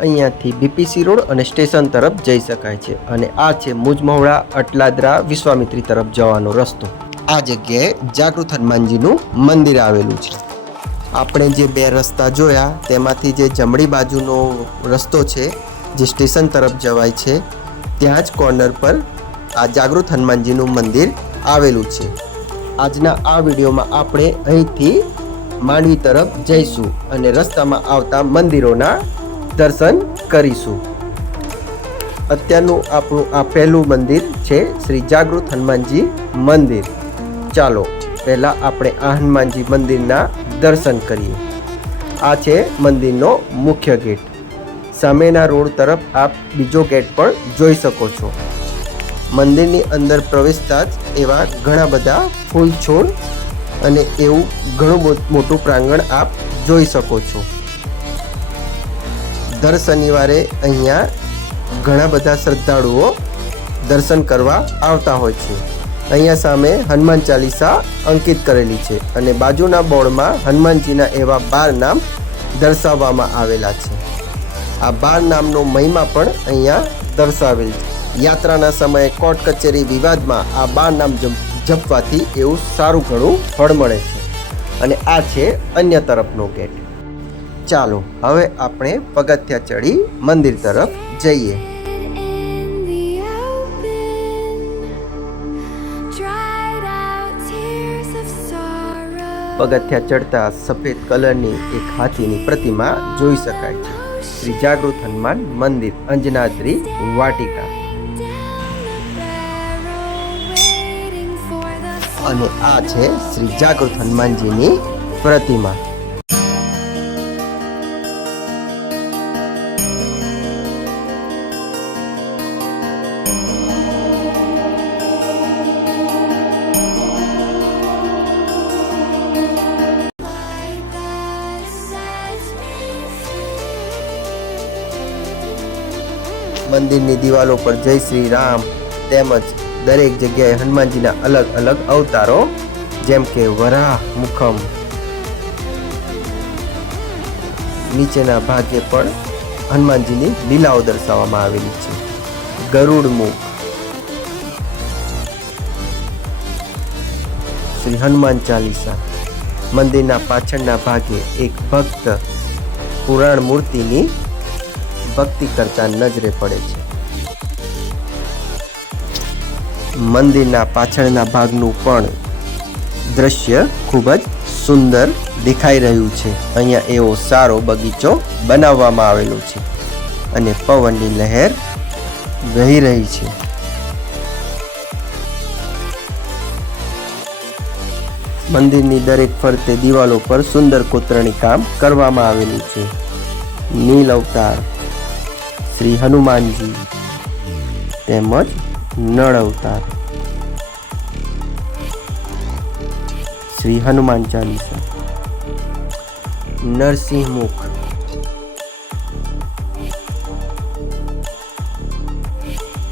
અહીંયાથી BPC road અને station તરફ જઈ શકાય છે અને આ છે મુજમહુડા અટલાદરા વિશ્વામિત્રી તરફ જવાનો રસ્તો. આ જગ્યાએ જાગૃત હનુમાનજીનું મંદિર આવેલું છે. આપણે જે બે રસ્તા જોયા, તેમાંથી જે જમણી બાજુનો રસ્તો છે, જે સ્ટેશન તરફ જવાય છે, ત્યાં જ કોર્નર પર આ જાગૃત હનુમાનજીનું મંદિર આવેલું છે. આજના આ વિડીયોમાં આપણે અહીંથી માંડવી તરફ જઈશું અને રસ્તામાં આવતા મંદિરોના દર્શન કરીશું. અત્યારનું આપણું આ પહેલું મંદિર છે શ્રી જાગૃત હનુમાનજી મંદિર. ચાલો, પહેલાં આપણે આ હનુમાનજી મંદિરના દર્શન કરીએ. આ છે મંદિરનો મુખ્ય ગેટ. સામેના રોડ તરફ આપ બીજો ગેટ પણ જોઈ શકો છો. મંદિરની અંદર પ્રવેશતા જ એવા ઘણા બધા ફૂલ છોડ અને એવું ઘણું મોટું પ્રાંગણ આપ જોઈ શકો છો. દર શનિવારે અહીંયા ઘણા બધા શ્રદ્ધાળુઓ દર્શન કરવા આવતા હોય છે. અહીંયા સામે હનુમાન ચાલીસા અંકિત કરેલી છે અને બાજુના બોર્ડમાં હનુમાનજીના એવા બાર નામ દર્શાવવામાં આવેલા છે. આ બાર નામનો મહિમા પણ અહીંયા દર્શાવેલ છે. યાત્રાના સમયે કોર્ટ કચેરી વિવાદમાં આ બાર નામ જપવાથી એવું સારું ઘણું ફળ મળે છે. અને આ છે અન્ય તરફનો ગેટ. ચાલો હવે આપણે પગથિયા ચડી મંદિર તરફ જઈએ. પગથિયા ચડતા સફેદ કલરની એક હાથીની પ્રતિમા જોઈ શકાય છે. શ્રી જાગૃત હનુમાન મંદિર અંજનાદ્રી વાટિકા. અને આ છે શ્રી જાગૃત હનુમાનજીની પ્રતિમા. મંદિરની દિવાલો પર જય શ્રી રામ તેમજ દરેક જગ્યાએ હનુમાનજીના અલગ અલગ અવતારો, જેમ કે વરાહ મુખમ. નીચેના ભાગે પણ હનુમાનજીની લીલાઓ દર્શાવવામાં આવેલી છે. ગરુડ મુખ. શ્રી હનુમાન ચાલીસા. મંદિરના પાછળના ભાગે એક ભક્ત પુરાણ મૂર્તિની ભક્તિ કરતા નજરે પડે છે. મંદિરના પાછળના ભાગનું પણ દ્રશ્ય ખૂબ જ સુંદર દેખાઈ રહ્યું છે. અહીંયા એવો સારો બગીચો બનાવવામાં આવેલો છે અને પવનની લહેર વહી રહી છે. મંદિરની દરેક ફરતે દિવાલો પર સુંદર કોતરણી કામ કરવામાં આવેલું છે. નીલ અવતાર શ્રી હનુમાનજી તેમજ નળ અવતાર. શ્રી હનુમાન ચાલીસા. નરસિંહ મુખ.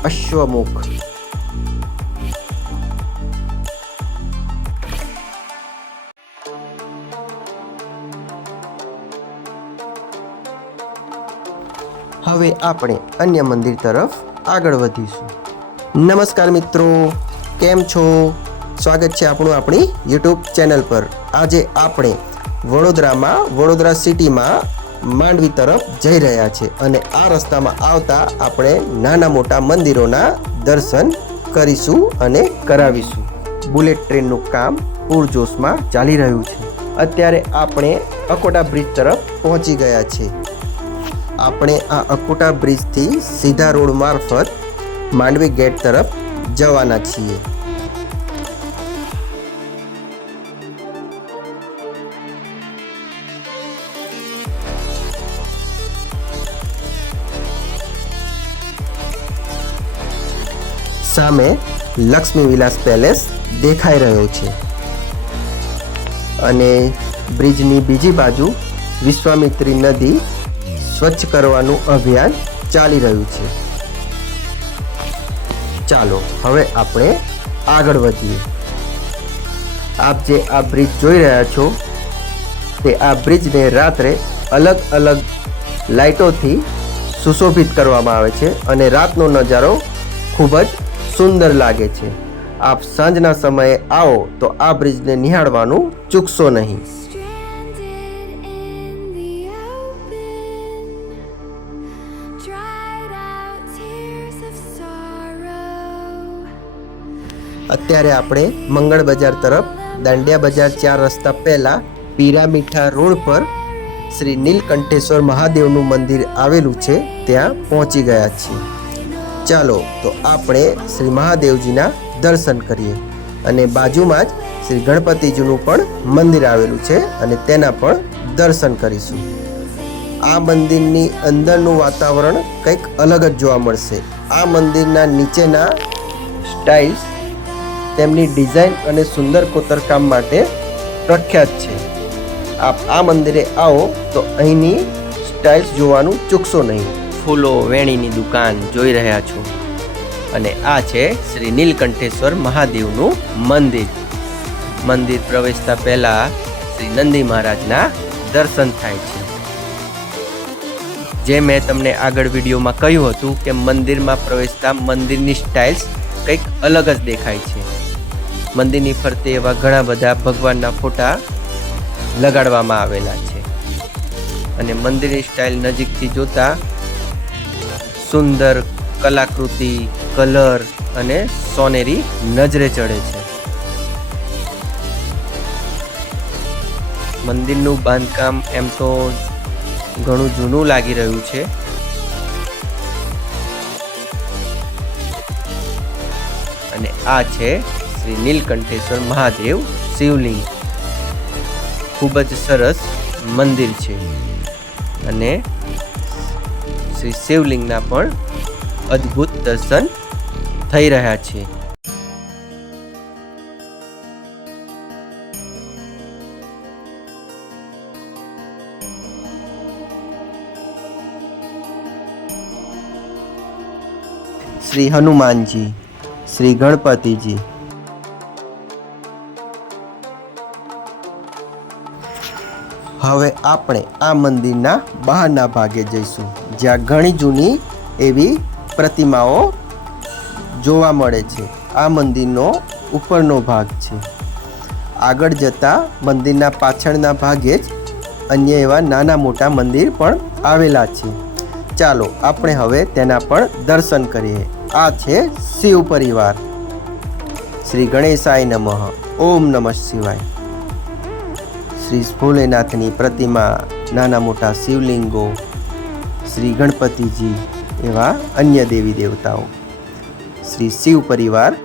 અશ્વમુખ. હવે આપણે અન્ય મંદિર તરફ આગળ વધીશું. નમસ્કાર મિત્રો, કેમ છો? સ્વાગત છે આપણું આપણી યુટ્યુબ ચેનલ પર. આજે આપણે વડોદરામાં, વડોદરા સિટીમાં માંડવી તરફ જઈ રહ્યા છે અને આ રસ્તામાં આવતા આપણે નાના મોટા મંદિરોના દર્શન કરીશું અને કરાવીશું. બુલેટ ટ્રેનનું કામ પૂરજોશમાં ચાલી રહ્યું છે. અત્યારે આપણે અકોટા બ્રિજ તરફ પહોંચી ગયા છે. આપણે આ અકોટા બ્રિજથી સીધા રોડ મારફત માંડવી ગેટ તરફ જવાના છીએ. સામે લક્ષ્મી વિલાસ પેલેસ દેખાઈ રહ્યો છે. અને બ્રિજની બીજી બાજુ વિશ્વામિત્રી નદી સ્વચ્છ કરવાનું અભિયાન ચાલી રહ્યું છે. ચાલો, હવે આપણે આગળ વધીએ. આપ જે આ બ્રિજ જોઈ રહ્યા છો, તે આ બ્રિજને રાત્રે અલગ અલગ લાઇટોથી સુશોભિત કરવામાં આવે છે અને રાતનો નજારો ખૂબ જ સુંદર લાગે છે. આપ સાંજના સમયે આવો તો આ બ્રિજને નિહાળવાનું ચૂકશો નહીં. અત્યારે આપણે મંગળ બજાર તરફ દાંડિયા બજાર ચાર રસ્તા પહેલા પીરામીઠા રોડ પર શ્રી નીલકંઠેશ્વર મહાદેવનું મંદિર આવેલું છે, ત્યાં પહોંચી ગયા છીએ. ચાલો, તો આપણે શ્રી મહાદેવજીના દર્શન કરીએ. અને બાજુમાં જ શ્રી ગણપતિજીનું પણ મંદિર આવેલું છે અને તેના પણ દર્શન કરીશું. આ મંદિરની અંદરનું વાતાવરણ કંઈક અલગ જ જોવા મળશે. આ મંદિરના નીચેના સ્ટાઇલ્સ તેમની ડિઝાઇન અને સુંદર કોતરકામ માટે પ્રખ્યાત છે. આપ આ મંદિરે આવો તો અહીંની સ્ટાઇલ્સ જોવાનું ચૂકશો નહીં. ફૂલો, વેણીની દુકાન જોઈ રહ્યા છો. અને આ છે શ્રી નીલકંઠેશ્વર મહાદેવનું મંદિર. મંદિર પ્રવેશતા પહેલા શ્રી નંદી મહારાજના દર્શન થાય છે. જે મેં તમને આગળ વિડીયોમાં કહ્યું હતું કે મંદિરમાં પ્રવેશતા મંદિરની સ્ટાઇલ્સ કંઈક અલગ જ દેખાય છે. મંદિરની ફરતે એવા ઘણા બધા ભગવાનના ફોટા લગાડવામાં આવેલા છે. અને મંદિરની સ્ટાઇલ નજીકથી જોતા સુંદર કલાકૃતિ, કલર અને સોનેરી નજરે ચડે છે. મંદિરનું બાંધકામ એમ તો ઘણું જૂનું લાગી રહ્યું છે. અને આ છે શ્રી નીલકંઠેશ્વર મહાદેવ શિવલિંગ. ખૂબ જ સરસ મંદિર છે. અને શ્રી શિવલિંગના પણ અદ્ભુત દર્શન થઈ રહ્યા છે. શ્રી હનુમાનજી, શ્રી ગણપતિજી હવે આપણે આ મંદિરના બહારના ભાગે જઈશું, જ્યાં ઘણી જૂની એવી પ્રતિમાઓ જોવા મળે છે. આ મંદિરનો ઉપરનો ભાગ છે. આગળ જતાં મંદિરના પાછળના ભાગે જ અન્ય એવા નાના મોટા મંદિર પણ આવેલા છે. ચાલો, આપણે હવે તેના પણ દર્શન કરીએ. આ છે શિવ પરિવાર. શ્રી ગણેશાય નમઃ. ઓમ નમઃ શિવાય. શ્રી ભોલેનાથની પ્રતિમા નાના મોટા શિવલિંગો, શ્રી ગણપતિજી એવા અન્ય દેવી દેવતાઓ. શ્રી શિવ પરિવાર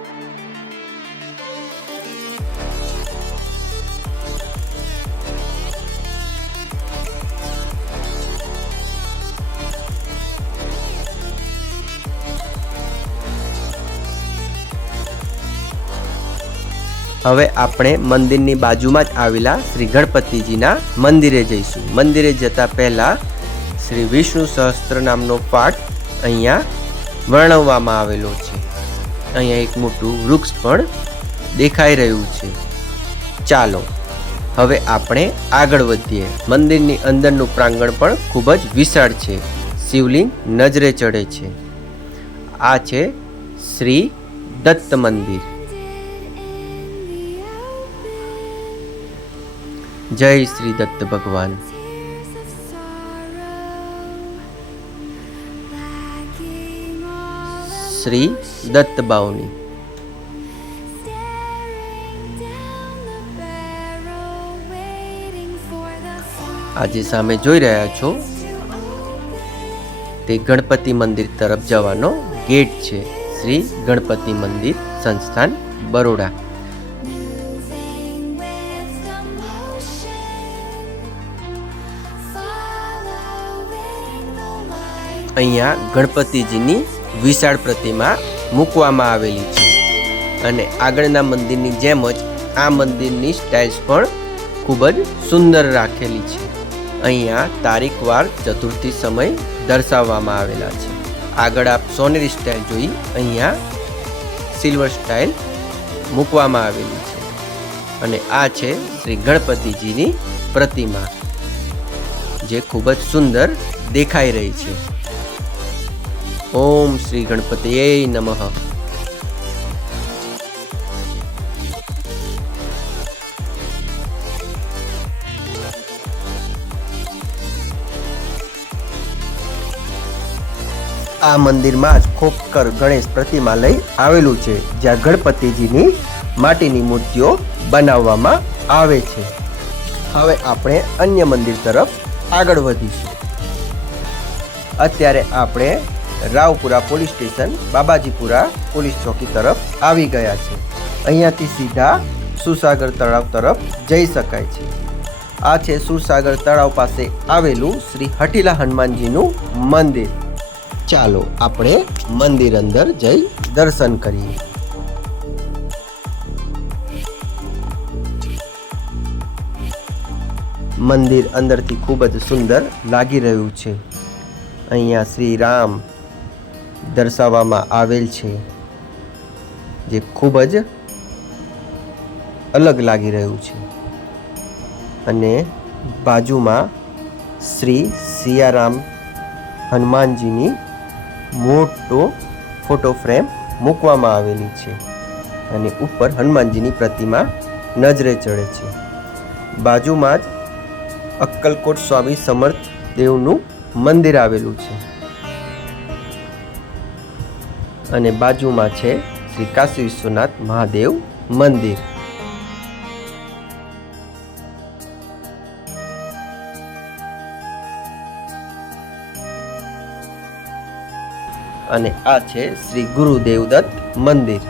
હવે આપણે મંદિરની બાજુમાં જ આવેલા શ્રી ગણપતિજીના મંદિરે જઈશું. મંદિરે જતા પહેલા શ્રી વિષ્ણુ સહસ્ત્ર નામનો પાઠ અહીંયા વર્ણવવામાં આવેલો છે. અહીંયા એક મોટું વૃક્ષ પણ દેખાઈ રહ્યું છે. ચાલો, હવે આપણે આગળ વધીએ. મંદિરની અંદરનું પ્રાંગણ પણ ખૂબ જ વિશાળ છે. શિવલિંગ નજરે ચડે છે. આ છે શ્રી દત્ત મંદિર. જય શ્રી દત્ત ભગવાન. શ્રી દત્ત બાવની. આજે સામે જોઈ રહ્યા છો તે ગણપતિ મંદિર તરફ જવાનો ગેટ છે. શ્રી ગણપતિ મંદિર સંસ્થાન બરોડા. અહીંયા ગણપતિજીની વિશાળ પ્રતિમા મૂકવામાં આવેલી છે. અને આગળના મંદિરની જેમ જ આ મંદિરની સ્ટાઇલ્સ પણ ખૂબ જ સુંદર રાખેલી છે. અહીંયા તારીખવાર ચતુર્થી સમય દર્શાવવામાં આવેલા છે. આગળ આપ સોનેરી સ્ટાઇલ જોઈ અહીંયા સિલ્વર સ્ટાઇલ મૂકવામાં આવેલી છે. અને આ છે શ્રી ગણપતિજીની પ્રતિમા, જે ખૂબ જ સુંદર દેખાઈ રહી છે. ઓમ શ્રી ગણપતિએ નમઃ. આ મંદિરમાં જ ખોખર ગણેશ પ્રતિમા લઈ આવેલું છે, જ્યાં ગણપતિજીની માટીની મૂર્તિઓ બનાવવામાં આવે છે. હવે આપણે અન્ય મંદિર તરફ આગળ વધીશું. અત્યારે આપણે Raopura police station, Babajipura police ચોકી તરફ આવી ગયા છે. અહીંયાથી સીધા સુસાગર તળાવ તરફ જઈ શકાય છે. આ છે સુરસાગર તળાવ પાસે આવેલું શ્રી હટીલા હનુમાનજીનું મંદિર. ચાલો આપણે મંદિર અંદર જઈ દર્શન કરીએ. મંદિર અંદરથી ખૂબ જ સુંદર લાગી રહ્યું છે. અહીંયા શ્રી રામ દર્શાવવામાં આવેલ છે, જે ખૂબ જ અલગ લાગી રહ્યું છે. અને બાજુમાં શ્રી સિયારામ હનુમાનજીની મોટો ફોટો ફ્રેમ મૂકવામાં આવેલી છે અને ઉપર હનુમાનજીની પ્રતિમા નજરે ચડે છે. બાજુમાં જ અક્કલકોટ સ્વામી સમર્થ દેવનું મંદિર આવેલું છે. અને બાજુમાં છે શ્રી કાશી વિશ્વનાથ મહાદેવ મંદિર. અને આ છે શ્રી ગુરુદેવદત્ત મંદિર.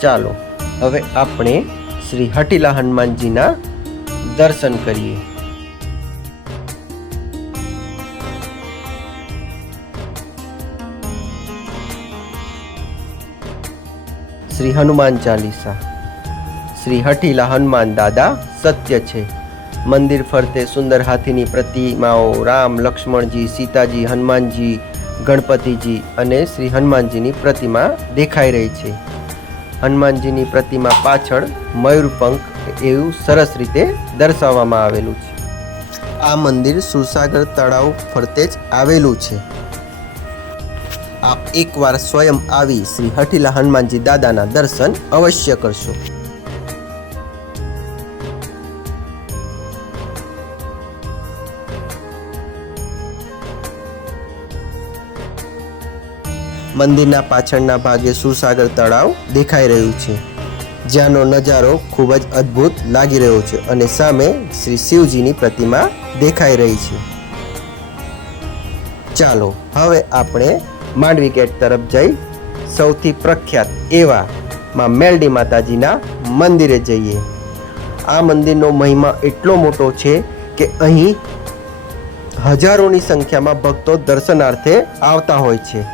ચાલો, હવે આપણે શ્રી હટીલા હનુમાનજીના દર્શન કરીએ. શ્રી હનુમાન ચાલીસા. શ્રી હઠીલા હનુમાન દાદા સત્ય છે. મંદિર ફરતે સુંદર હાથીની પ્રતિમાઓ રામ, લક્ષ્મણજી, સીતાજી, હનુમાનજી, ગણપતિજી અને શ્રી હનુમાનજીની પ્રતિમા દેખાઈ રહી છે. હનુમાનજીની પ્રતિમા પાછળ મયુરપંખ એવું સરસ રીતે દર્શાવવામાં આવેલું છે. આ મંદિર સુરસાગર તળાવ ફરતે જ આવેલું છે. આપ એકવાર સ્વયં આવી શ્રી હઠીલા હનુમાનજી દાદાના દર્શન અવશ્ય કરશો. મંદિરના પાછળના ભાગે સુરસાગર તળાવ દેખાઈ રહ્યું છે. જ્યાંનો નજારો ખૂબ જ અદ્ભુત લાગી રહ્યો છે અને સામે શ્રી શિવજીની પ્રતિમા દેખાઈ રહી છે. ચાલો, હવે આપણે માંડવી ગેટ તરફ જઈ સૌથી પ્રખ્યાત એવા માં મેલડી માતાજીના મંદિરે જઈએ. આ મંદિરનો મહિમા એટલો મોટો છે કે અહીં હજારોની સંખ્યામાં ભક્તો દર્શનાર્થે આવતા હોય છે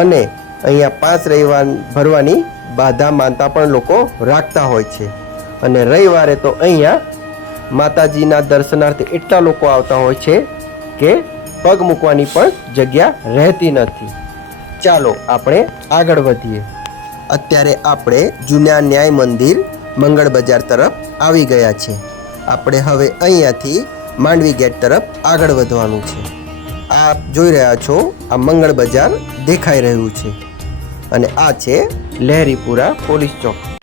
અને અહીંયા પાંચ રવિવાર ભરવાની બાધા માનતા પણ લોકો રાખતા હોય છે. અને રવિવારે તો અહીંયા માતાજીના દર્શનાર્થે એટલા લોકો આવતા હોય છે કે પગ મૂકવાની પણ જગ્યા રહેતી નથી. ચાલો આપણે આગળ વધીએ. અત્યારે આપણે જૂના ન્યાય મંદિર મંગળ બજાર તરફ આવી ગયા છે. આપણે હવે અહીંયાથી માંડવી ગેટ તરફ આગળ વધવાનું છે. આપ જોઈ રહ્યા છો, આ મંગળ બજાર દેખાઈ રહ્યું છે. અને આ છે લહેરીપુરા પોલીસ ચોક.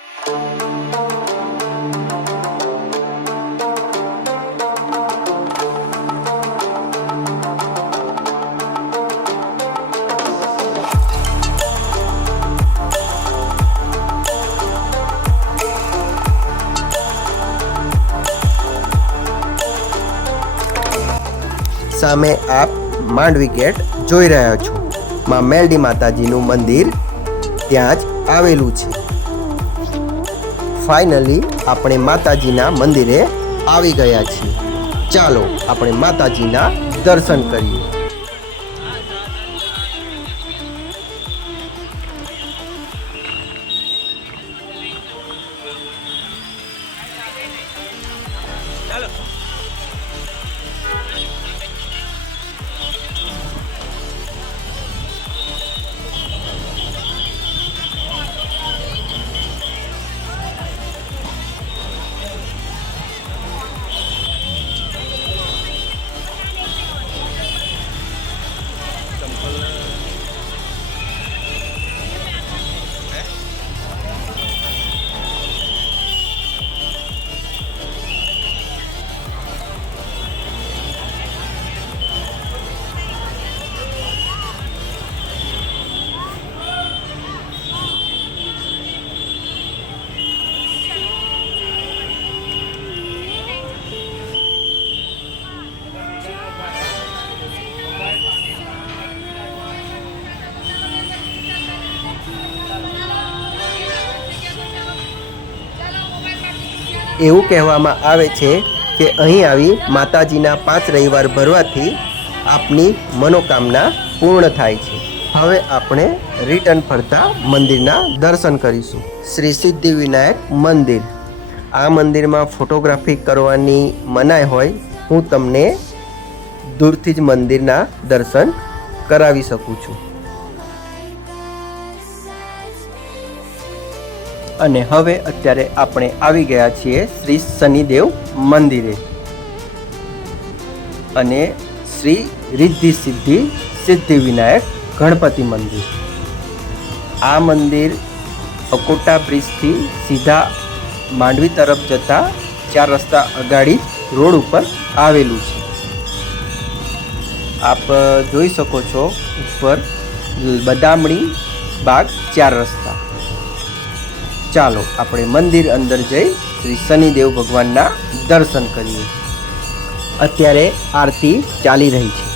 સામે આપ માંડવી ગેટ જોઈ રહ્યા છો. માં મેલડી માતાજીનું મંદિર ત્યાં જ આવેલું છે. ફાઇનલી આપણે માતાજીના મંદિરે આવી ગયા છીએ. ચાલો, આપણે માતાજીના દર્શન કરીએ. એવું કહેવામાં આવે છે કે અહીં આવી માતાજીના પાંચ રવિવાર ભરવાથી આપની મનોકામના પૂર્ણ થાય છે. હવે આપણે રિટર્ન ફરતા મંદિરના દર્શન કરીશું. શ્રી સિદ્ધિ વિનાયક મંદિર. આ મંદિરમાં ફોટોગ્રાફી કરવાની મનાઈ હોય, હું તમને દૂરથી જ મંદિરના દર્શન કરાવી શકું છું. અને હવે અત્યારે આપણે આવી ગયા છીએ શ્રી શનિદેવ મંદિરે. અને શ્રી રિદ્ધિ સિદ્ધિ સિદ્ધિ વિનાયક ગણપતિ મંદિર. આ મંદિર અકોટા બ્રિજથી સીધા માંડવી તરફ જતા ચાર રસ્તા અગાડી રોડ ઉપર આવેલું છે. આપ જોઈ શકો છો ઉપર બદામણી બાગ ચાર રસ્તા. ચાલો આપણે મંદિર અંદર જઈ શ્રી શનિદેવ ભગવાનના દર્શન કરીએ. અત્યારે આરતી ચાલી રહી છે.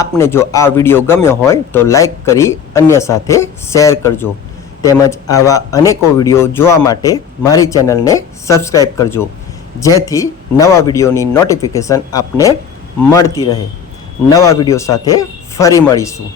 આપને જો આ વીડિયો ગમ્યો હોય તો લાઈક કરી અન્ય સાથે શેર કરજો. તેમજ આવા અનેકો વીડિયો જોવા માટે મારી ચેનલને સબસ્ક્રાઈબ કરજો. જેથી નવા વિડીયોની નોટિફિકેશન આપને મળતી રહે. નવા વીડિયો સાથે ફરી મળીશું.